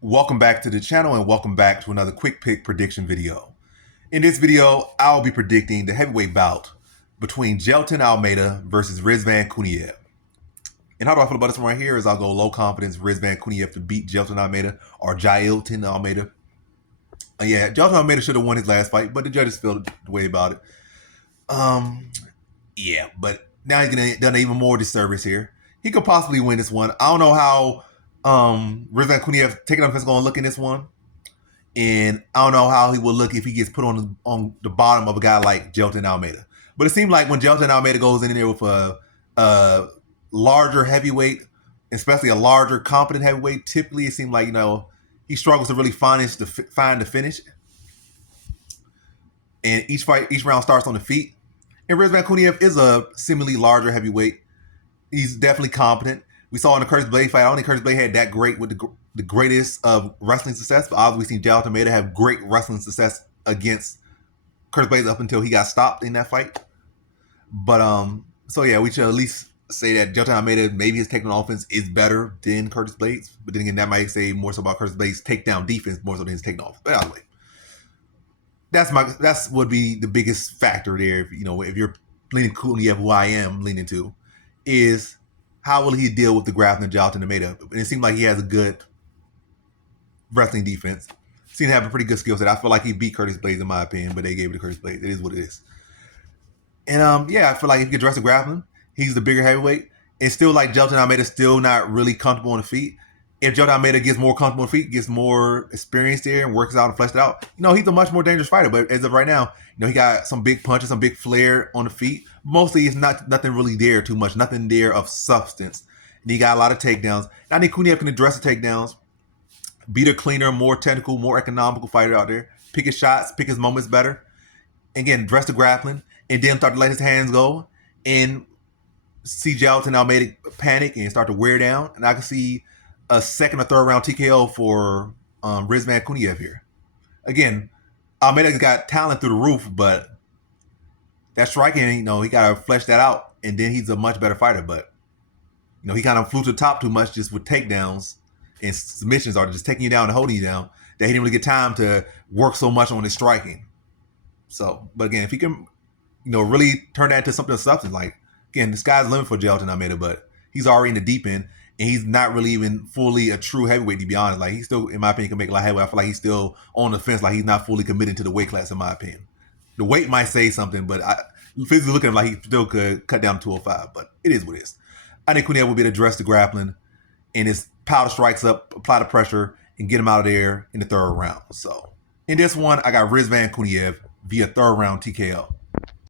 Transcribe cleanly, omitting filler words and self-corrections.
Welcome back to the channel and welcome back to another quick pick prediction video. In this video, I'll be predicting the heavyweight bout between Jailton Almeida versus Rizvan Kuniev. And how do I feel about this one right here is I'll go low confidence Rizvan Kuniev to beat Jailton Almeida or Jailton Almeida. Yeah, Jailton Almeida should have won his last fight, but the judges felt the way about it. Yeah, but now he's gonna done even more disservice here. He could possibly win this one. I don't know how Rizvan Kuniev taking up is going to look in this one, and I don't know how he will look if he gets put on the bottom of a guy like Jailton Almeida. But it seemed like when Jailton Almeida goes in there with a larger heavyweight, especially a larger competent heavyweight, typically it seemed like he struggles to really find the finish, and each round starts on the feet. And Rizvan Kuniev is a similarly larger heavyweight. He's definitely competent. We saw in the Curtis Blade fight, I don't think Curtis Blade had that great with the greatest of wrestling success, but obviously we've seen Jailton Almeida have great wrestling success against Curtis Blade up until he got stopped in that fight. But so yeah, we should at least say that Jailton Almeida, maybe his takedown offense is better than Curtis Blade's. But then again, that might say more so about Curtis Blade's takedown defense more so than his takedown offense. But anyway, that's would be the biggest factor there. If you're leaning Kuniev, who I am leaning to, is how will he deal with the grappling of Jailton Almeida? And it seemed like he has a good wrestling defense. Seemed to have a pretty good skill set. I feel like he beat Curtis Blades in my opinion, but they gave it to Curtis Blades. It is what it is. And yeah, I feel like if he could dress the grappling, he's the bigger heavyweight. And still like Jailton Almeida still not really comfortable on the feet. If Jailton Almeida gets more comfortable on the feet, gets more experience there and works out and fleshed it out, he's a much more dangerous fighter. But as of right now, he got some big punches, some big flair on the feet. Mostly it's nothing really there too much, nothing there of substance. And he got a lot of takedowns. And I think Kuniev can address the takedowns, be a cleaner, more technical, more economical fighter out there. Pick his shots, pick his moments better. Again, dress the grappling, and then start to let his hands go and see Jailton Almeida panic and start to wear down. And I can see a second or third round TKO for Rizvan Kuniev here. Again, Almeida's got talent through the roof, but that striking, he got to flesh that out, and then he's a much better fighter. But he kind of flew to the top too much just with takedowns and submissions, or just taking you down and holding you down, that he didn't really get time to work so much on his striking. So, but again, if he can, really turn that into something of substance, like, again, the sky's the limit for Jailton Almeida, but he's already in the deep end, and he's not really even fully a true heavyweight, to be honest. Like, he still, in my opinion, can make a lot of heavyweight. I feel like he's still on the fence, like he's not fully committed to the weight class, in my opinion. The weight might say something, but physically looking at him like he still could cut down to 205, but it is what it is. I think Kuniev will be able to address the grappling and his powder strikes up, apply the pressure, and get him out of there in the third round. So in this one, I got Rizvan Kuniev via third round TKO.